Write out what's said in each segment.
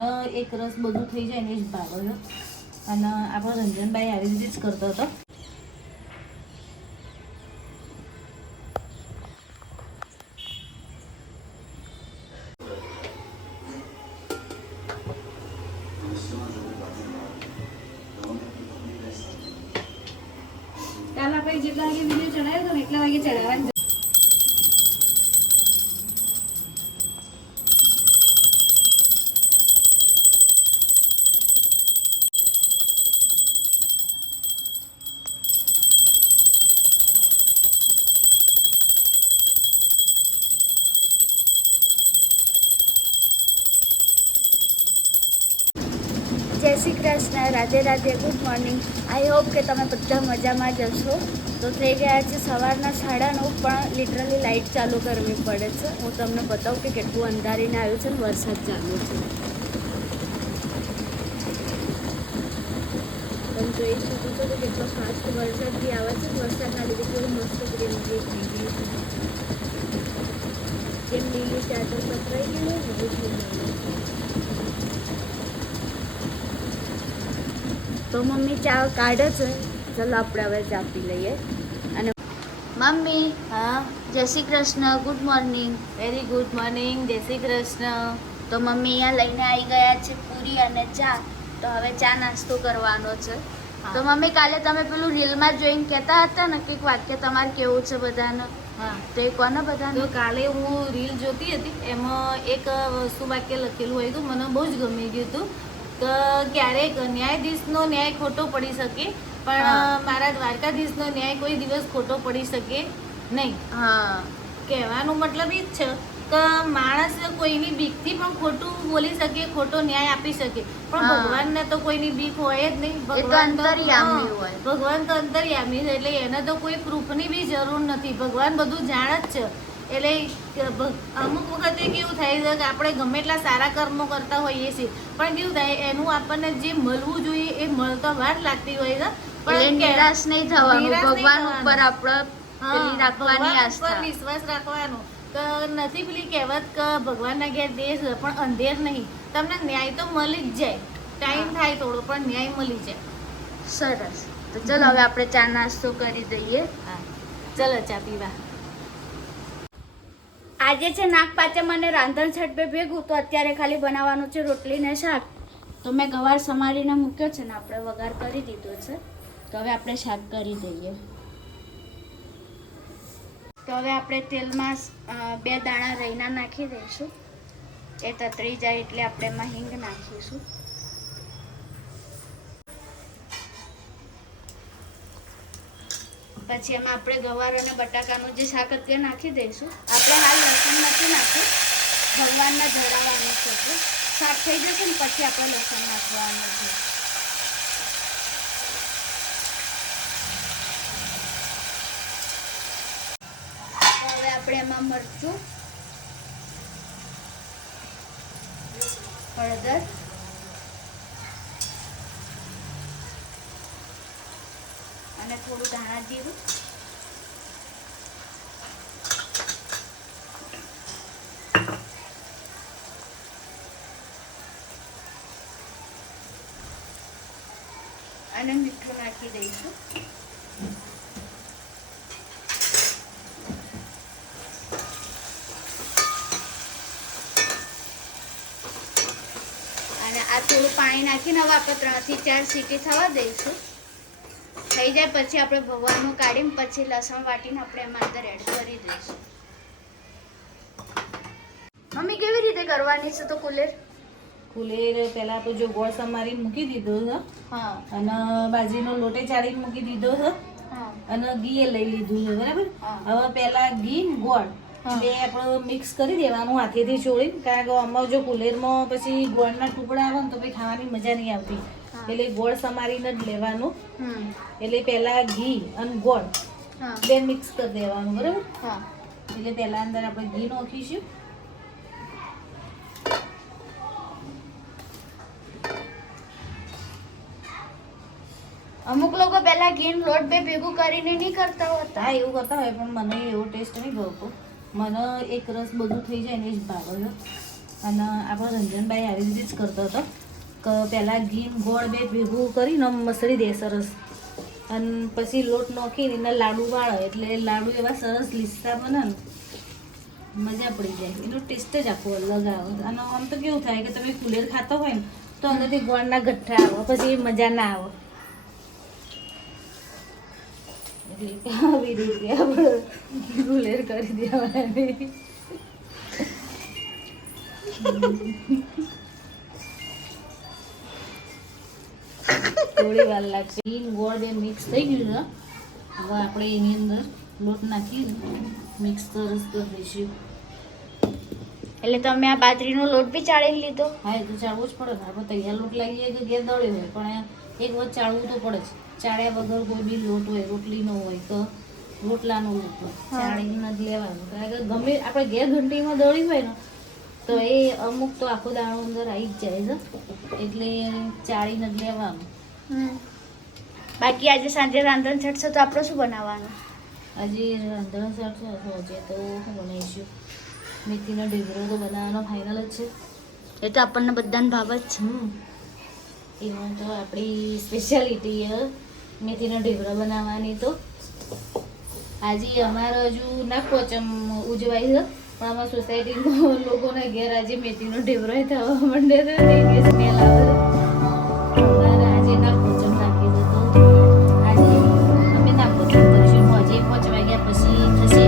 એક રસ બધું થઈ જાય ને જ ભાવે છે. અને આપણો રંજનભાઈ આવી રીતે જ કરતો હતો. કાલ આપણે જેટલા વાગે વિડીયો ચડાવ્યો હતો ને એટલા વાગે ચડાવવાનું. જય Shri Krishna, Radhe Radhe, good morning. I hope કે તમે બધા મજામાં જ હશો. તો થઈ ગયા છે સવારના 9:30, પણ લિટરલી લાઇટ ચાલુ કરવી પડે છે. હું તમને બતાવું કે કેટલું અંધારીને આવ્યું છે ને વરસાદ ચાલુ છે. પણ જોઈ શકો છો કે કેટલો ફાસ્ટ વરસાદ બી આવે છે. વરસાદના લીધે કેવું મસ્ત ગ્રીનરી થઈ ગયું છે. કેમ લીલી ચાદર પથરાઈ ગઈ હોય ને એવું તો મમ્મી ચા કાઢે છે. ચલો આપણે હવે ચા પી લઈએ. અને મમ્મી, હા, જય Shri Krishna, good morning. Very good morning, જય શ્રી કૃષ્ણ. તો મમ્મી અહીંયા લઈને આવી ગયા છે પૂરી અને ચા. તો હવે ચા નાસ્તો કરવાનો છે. તો મમ્મી, કાલે તમે પેલું રીલમાં જોઈને કહેતા હતા ને કે વાક્ય તમારે કેવું છે બધાને, હા, તો એ કોને બધાને? તો કાલે હું રીલ જોતી હતી, એમાં એક વસ્તુ વાક્ય લખેલું હોય હતું, મને બહુ જ ગમી ગયું હતું કે ક્યારેક ન્યાયાધીશનો ન્યાય ખોટો પડી શકે, પણ મારા દ્વારકાધીશનો ન્યાય કોઈ દિવસ ખોટો પડી શકે નહીં. હા, કહેવાનો મતલબ એ જ છે કે માણસ કોઈની બીકથી પણ ખોટું બોલી શકે, ખોટો ન્યાય આપી શકે, પણ ભગવાનને તો કોઈની બીક હોય જ નહીં. ભગવાન તો અંતર્યામી હોય. ભગવાન તો અંતર્યામી છે, એટલે એને તો કોઈ પ્રૂફની બી જરૂર નથી. ભગવાન બધું જાણે જ છે. એટલે અમુક વખતે કેવું થાય છે કે આપણે ગમે એટલા સારા કર્મો કરતા હોઈએ છીએ, પણ કેવું થાય એનું આપણને જે મળવું જોઈએ એ મળતા વાર લાગતી હોય છે. પણ નિરાશ નહીં થવાનું, ભગવાન ઉપર આપણે રાખવાની ભગવાન આસ્થા, પર વિશ્વાસ રાખવાનો. કે નથી પેલી કહેવત કે ભગવાનના ઘેર દેશ પણ અંધેર નહીં. તમને ન્યાય તો મળી જ જાય. ટાઈમ થાય થોડો, પણ ન્યાય મળી જાય. સરસ. તો ચલો હવે આપણે ચા નાસ્તો કરી દઈએ. હા, ચલો ચા પીવા. આજે છે નાગપાંચમ અને રાંધણ છઠ બે ભેગું, તો અત્યારે ખાલી બનાવવાનું છે રોટલી ને શાક. તો મેં ગવાર સમારીને મૂક્યો છે ને આપણે વઘાર કરી દીધો છે. તો હવે આપણે શાક કરી દઈએ. તો હવે આપણે તેલમાં 2 દાણા રૈના નાખી દઈશું. એ તતરી જાય એટલે આપણે એમાં હિંગ નાખીશું. પછી એમાં આપણે ગવાર અને બટાકાનું જે શાક અત્યારે નાખી દઈશું. આપણે હાલ લસણ નથી નાખ્યું, ભગવાનને ધરાવવાનું છે. તો શાક થઈ જશે ને પછી આપણે લસણ નાખવાનું છે. હવે આપણે એમાં મરચું, હળદર અને થોડું ધાણા જીરું, અને મીઠું નાખી દઈશું. અને આ થોડું પાણી નાખીને હવે આપણે 3 થી 4 સીટી થવા દઈશું. થઈ જાય પછી આપણે ભગવાનનું કાઢીને પછી લસણ વાટીને આપણે એમાં અંદર એડ કરી દઈશું. મમ્મી, કેવી રીતે કરવાની છે તો કુલેર? કુલેર પહેલા તો જો ગોળ સમારીને મૂકી દીધો છે, હા, અને બાજીનો લોટે ચાળીને મૂકી દીધો છે, હા, અને ઘી લઈ લીધું છે, બરાબર. હા. હવે પહેલા ઘી ગોળ બે આપણે મિક્સ કરી દેવાનું હાથેથી ચોળીને, કારણ કે આમાં જો કુલેરમાં પછી ગોળના ટુકડા આવે ને તો પછી ખાવાની મજા નહીં આવતી. એટલે ગોળ સમારીને જ લેવાનું. એટલે પહેલા ઘી અને ગોળ બે મિક્સ કરી દેવાનું, બરાબર. હા. એટલે પહેલા અંદર આપણે ઘી નાખીશું. અમુક લોકો પહેલા ઘી લોટ બે ભેગું કરીને નહીં કરતા હોતા. હા, એવું કરતા હોય, પણ મને એવો ટેસ્ટ નહીં ભાવતો. મને એક રસ બધું થઈ જાય ને જ ભાવે છે. અને આપણો રંજનભાઈ આવી રીતે જ કરતો હતો કે પહેલાં ઘી ગોળ બે ભેગું કરીને મસળી દે સરસ અને પછી લોટ નાખીને એના લાડુ વાળે એટલે લાડુ એવા સરસ લીસા બને ને મજા પડી જાય. એનો ટેસ્ટ જ આખો અલગ આવે. અને આમ તો કેવું થાય કે તમે કુલેર ખાતો હોય ને તો અંદરથી ગોળના ગઠ્ઠા આવે, પછી એ મજા ના આવે. એટલે આવી રીતે આપણે કુલેર કરી દેવાની. થોડી વાર લાગશે. ગોળ બે મિક્સ થઈ ગયું છે. હવે આપણે એની અંદર લોટ નાખીને મિક્સ સરસ કરી દઈશું. એટલે તમે આ બાજરીનો લોટ બી ચાળી લીધો? હા, એ તો ચાળવું જ પડે ને. આપણે તૈયાર લોટ લાવીએ કે ઘેર દળ્યો હોય, પણ એક વખત ચાળવું તો પડે જ. ચાળ્યા વગર કોઈ બી લોટ હોય, રોટલીનો હોય કે રોટલાનો લોટ હોય, ચાળીને જ લેવાનો. કારણ કે ગમે આપણે ઘેર ઘંટીમાં દળી હોય ને તો એ અમુક તો આખો દાણો અંદર આવી જ જાય છે, એટલે ચાળીને જ લેવાનું. બાકી આજે સાંજે રાંધણ છટશે તો આપણે શું બનાવવાનું? આજે રાંધણ શાક છે, આજે તો શું બનાવીશું? મેથીનો ઢેબરો તો બનાવવાનો ફાઇનલ જ છે. એ તો આપણને બધાને ભાવ જ છે. એમાં તો આપણી સ્પેશિયાલિટી મેથીનો ઢેબરો બનાવવાની. તો આજે અમારે હજુ નાગપંચમ ઉજવાય છે, પણ અમારા સોસાયટીમાં લોકોના ઘેર આજે મેથીનો ઢેબરો થવા માંડે છે. એની સ્મેલ આવે છે. આજે નાગપંચમ રાખી છે, તો આજે અમે નાગપંચમ કરીશું. હજી 5 વાગ્યા પછી થશે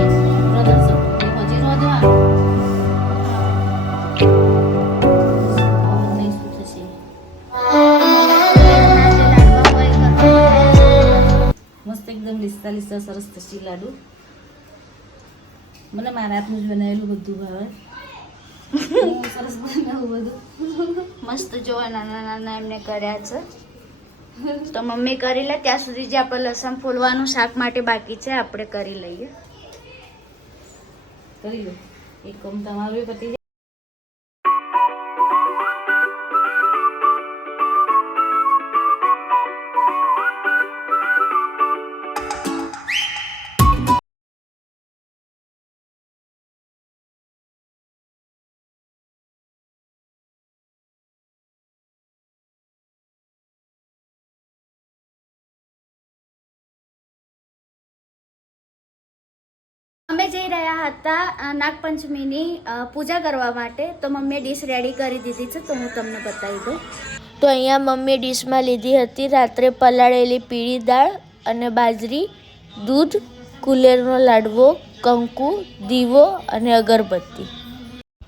પ્રદર્શન. હજી નોંધવાનું નહીં શું થશે. મસ્ત એકદમ લીસા લીસા સરસ થશે લાડુ. મને મારા હાથનું જ બનાવેલું બધું ભાવે. હું સરસ બનાવું બધું. મસ્ત જોવા નાના નાના એમને કર્યા છે. તો મમ્મી કરી લે ત્યાં સુધી જે આપણે લસણ ફોલવાનું શાક માટે બાકી છે આપણે કરી લઈએ. કરી લો. એક કામ તમારું પતિ જાય. અમે જઈ રહ્યા હતા નાગપંચમીની પૂજા કરવા માટે, તો મમ્મીએ ડીશ રેડી કરી દીધી છે, તો હું તમને બતાવી દઉં. તો અહીંયા મમ્મીએ ડીશમાં લીધી હતી રાત્રે પલાળેલી પીળી દાળ અને બાજરી, દૂધ, કુલેરનો લાડવો, કંકુ, દીવો અને અગરબત્તી.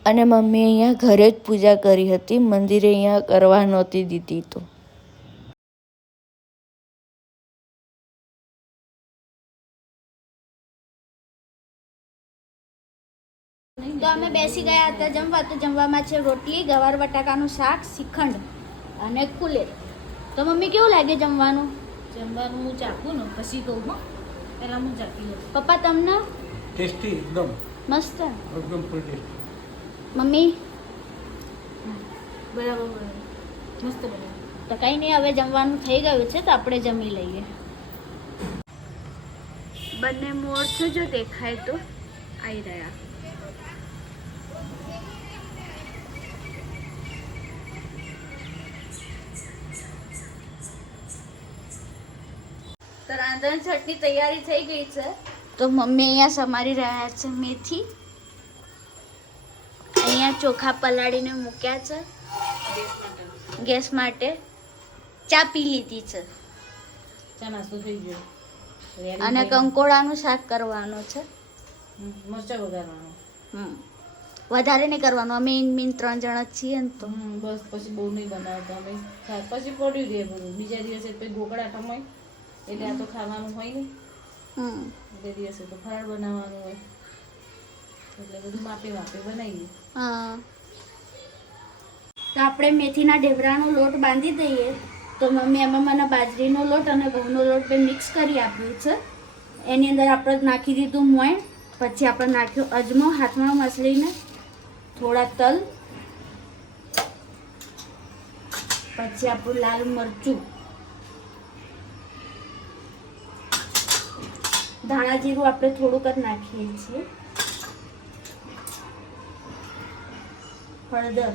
અને મમ્મીએ અહીંયા ઘરે જ પૂજા કરી હતી, મંદિરે અહીંયા કરવા નહોતી દીધી. તો અમે બેસી ગયા હતા જમવા. તો જમવામાં છે રોટલી, ગવાર બટાકાનું શાક, શ્રીખંડ અને કુલેર. તો મમ્મી કેવું લાગે જમવાનું? જમવાનું હું ચાખું ને પછી કહું. હો, પહેલાં હું ચાખી લઉં. પપ્પા તમને? ટેસ્ટી એકદમ મસ્ત. એકદમ ફૂલ ટેસ્ટી. મમ્મી? બરાબર બરાબર મસ્ત બરાબર. તો કંઈ નહીં, હવે જમવાનું થઈ ગયું છે તો આપણે જમી લઈએ. બંને મોર જો દેખાય તો આવી રહ્યા. તો રાંધણ છટની તૈયારી થઈ ગઈ છે. તો મમ્મી અહીંયા સમારી રહ્યા છે મેથી. અહીંયા ચોખા પલાળીને મૂક્યા છે ગેસ માટે. ચા પી લીધી છે ચા નાસ્તો થઈ ગયો. અને કંકોડાનું શાક કરવાનું છે. મરચાં વઘારવાનું. વધારે નહીં કરવાનું, અમે મીન 3 જણા જ છીએ ને તો. બસ પછી બહુ નહીં બનાવતા અમે. પછી પડ્યું રહે બધું. બીજા દિવસે પછી ગોકળાટમ હોય એટલે આ તો ખાવાનું હોય ને. બીજા દિવસે તો ફરાળ બનાવવાનું હોય એટલે બધું માપે માપે બનાવીએ. હા, તો આપણે મેથીના ઢેબરાનો લોટ બાંધી દઈએ. તો મમ્મી એમાં મને બાજરીનો લોટ અને ઘઉંનો લોટ બે મિક્સ કરી આપ્યું છે. એની અંદર આપણે નાખી દીધું મોણ, પછી આપણે નાખ્યો અજમો હાથમાં મસળીને, થોડા તલ, પછી આપણું લાલ મરચું, ધાણા જીરું આપણે થોડુંક જ નાખીએ છીએ. હળદર,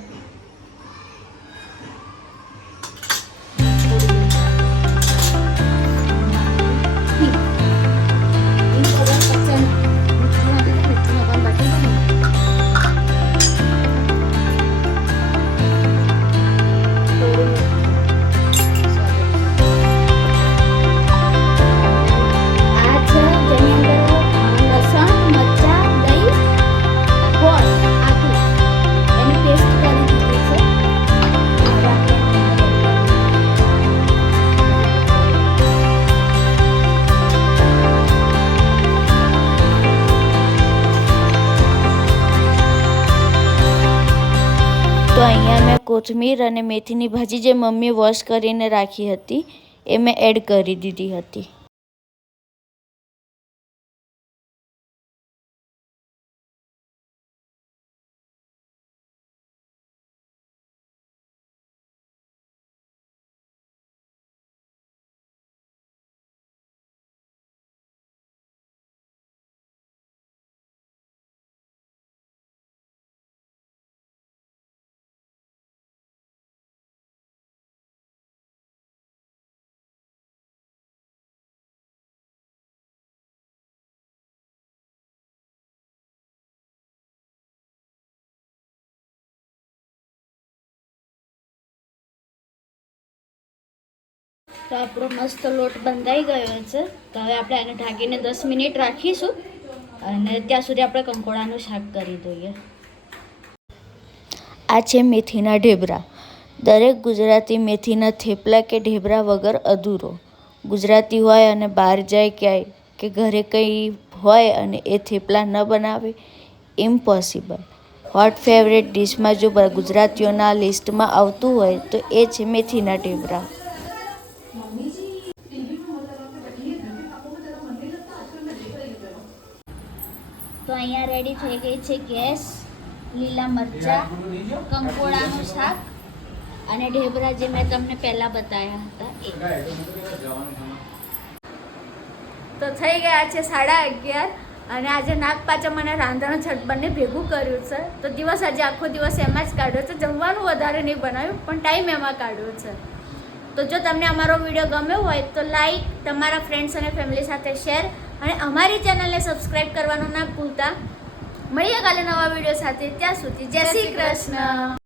આ છે જેની અંદર લસણ, મરચાં, દહીં, ગોળ આટલું એની પેસ્ટ કરી દીધી છે. હવે આપણે તો અહીંયા મેં કોથમીર અને મેથીની ભાજી જે મમ્મીએ વોશ કરીને રાખી હતી એ મેં એડ કરી દીધી હતી. તો આપણો મસ્ત લોટ બંધાઈ ગયો છે. તો હવે આપણે આને ઢાંકીને 10 મિનિટ રાખીશું અને ત્યાં સુધી આપણે કંકોડાનું શાક કરી દઈએ. આ છે મેથીના ઢેબરા. દરેક ગુજરાતી મેથીના થેપલા કે ઢેબરા વગર અધૂરો. ગુજરાતી હોય અને બહાર જાય ક્યાંય કે ઘરે કંઈ હોય અને એ થેપલા ન બનાવે, ઇમ્પોસિબલ. હોટ ફેવરેટ ડિશમાં જો ગુજરાતીઓના લિસ્ટમાં આવતું હોય તો એ છે મેથીના ઢેબરા. તો અહીંયા રેડી થઈ ગઈ છે ગેસ, લીલા મરચાં, કંકોડાનું શાક અને ઢેબરા જે મેં તમને પહેલાં બતાવ્યા હતા એ. તો થઈ ગયા છે 11:30 અને આજે નાગપાંચમ અને રાંધણ છઠ બંને ભેગું કર્યું છે. તો દિવસ આજે આખો દિવસ એમાં જ કાઢ્યો છે. જમવાનું વધારે નહીં બનાવ્યું પણ ટાઈમ એમાં કાઢ્યો છે. તો જો તમને અમારો વિડીયો ગમ્યો હોય તો લાઈક, તમારા ફ્રેન્ડ્સ અને ફેમિલી સાથે શેર અને અમારી ચેનલને સબસ્ક્રાઈબ કરવાનું ના ભૂલતા. મળીએ કાલે નવા વિડીયો સાથે. ત્યાં સુધી જય શ્રી કૃષ્ણ.